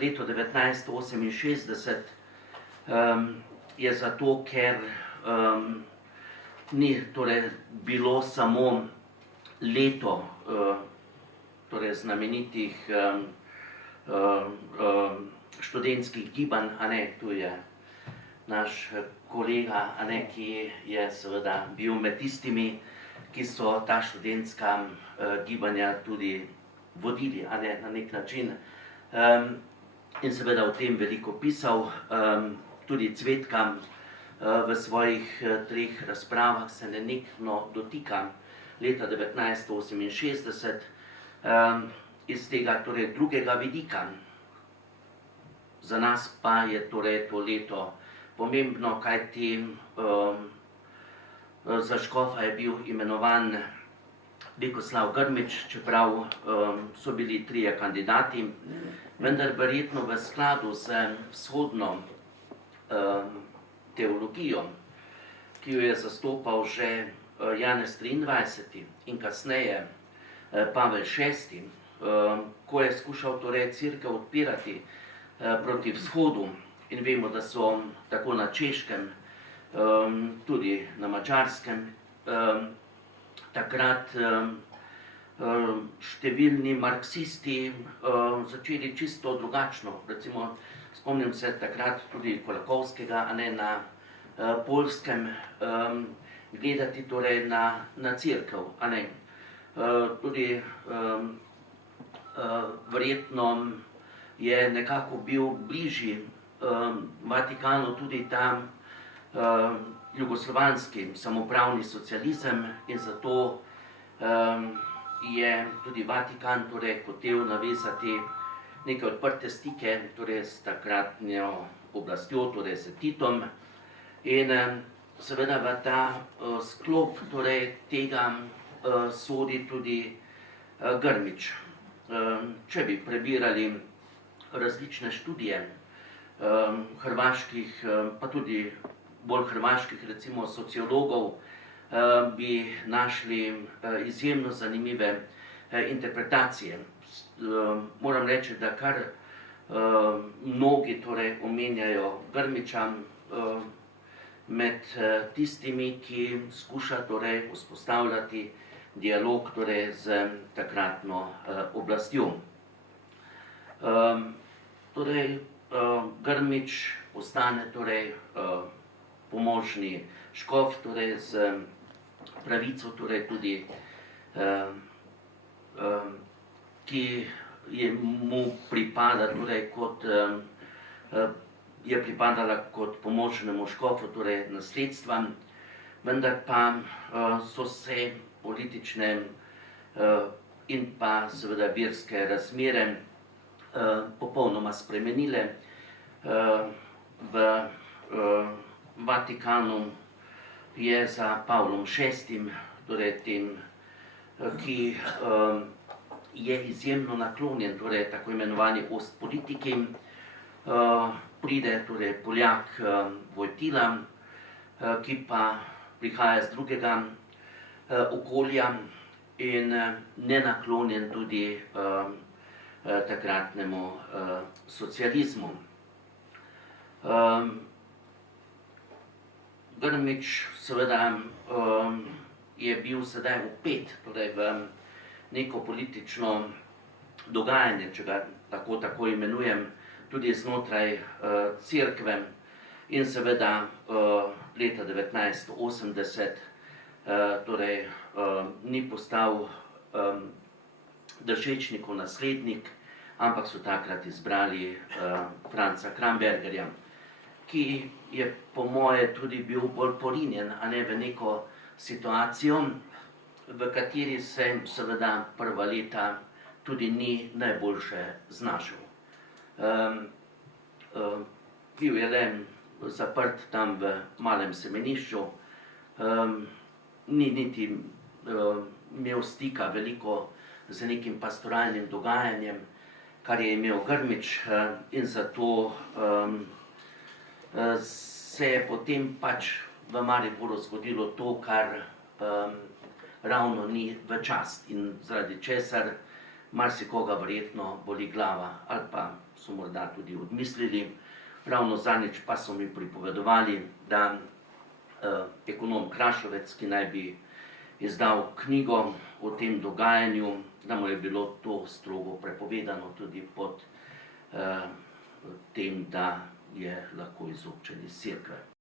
leto 1968 je zato, ker ni torej bilo samo leto torej znamenitih študentskih gibanj, tu je naš kolega, ki je seveda bil med tistimi, ki so ta študentska gibanja tudi vodili, na nek način. In seveda o tem veliko pisal, tudi Cvetka v svojih 3 razpravah se nenehno dotika leta 1968 iz tega torej drugega vidika. Za nas pa je torej to leto pomembno, kajti za škofa je bil imenovan Vikoslav Grmič, čeprav so bili 3 kandidati, vendar verjetno v skladu z vzhodno teologijo, ki jo je zastopal že Janez 23. In kasneje Pavel VI., ko je skušal torej cerkev odpirati proti vzhodu, in vemo, da so tako na Češkem, tudi na Madžarskem, takrat številni marksisti začeli čisto drugačno. Recimo, spomnim se takrat tudi Kolakowskega, na Poljskem, gledati torej na cerkev. Tudi verjetno je nekako bil bližji Vatikanu tudi ta jugoslovanski samopravni socializem, in zato je tudi Vatikan torej hotel navezati neke odprte stike torej s takratno oblastjo, torej s Titom. In seveda v ta sklop torej tega sodi tudi Grmič. Če bi prebirali različne študije hrvaških, pa tudi bolj hrvaških, recimo sociologov, bi našli izjemno zanimive interpretacije. Moram reči, da kar mnogi torej omenjajo Grmiča med tistimi, ki skuša torej vzpostavljati dialog torej z takratno oblastjo. Torej, Grmič postane torej pomožni škof, torej z pravico torej tudi, ki mu pripada torej kot, je pripadala kot pomožnemu škofu, torej nasledstva, vendar pa so se politične in pa seveda verske razmere popolnoma spremenile. V Vatikanu je za Pavlom VI., torej tem, ki je izjemno naklonjen torej tako imenovani ostpolitiki, pride torej Poljak Wojtyla, ki pa prihaja z drugega okolja in nenaklonjen tudi takratnemu socializmu. Grmič seveda je bil sedaj vpet torej v neko politično dogajanje, če ga tako imenujem, tudi znotraj cerkve, in seveda leta 1980 torej ni postal Držečnikov naslednik, ampak so takrat izbrali Franca Krambergerja, ki je po moje tudi bil bolj porinjen, v neko situacijo, v kateri se seveda prva leta tudi ni najboljše znašel. Bil je le zaprt tam v malem semenišču, ni niti imel stika veliko z nekim pastoralnim dogajanjem, kar je imel Grmič, in zato se je potem pač v Mariboru zgodilo to, kar ravno ni v čast in zaradi česar marsikoga verjetno boli glava ali pa so morda tudi odmislili. Ravno zadnjič pa so mi pripovedovali, da ekonom Krašovec, ki naj bi izdal knjigo o tem dogajanju, da mu je bilo to strogo prepovedano tudi pod tem, da je lahko izobčen iz cerkve.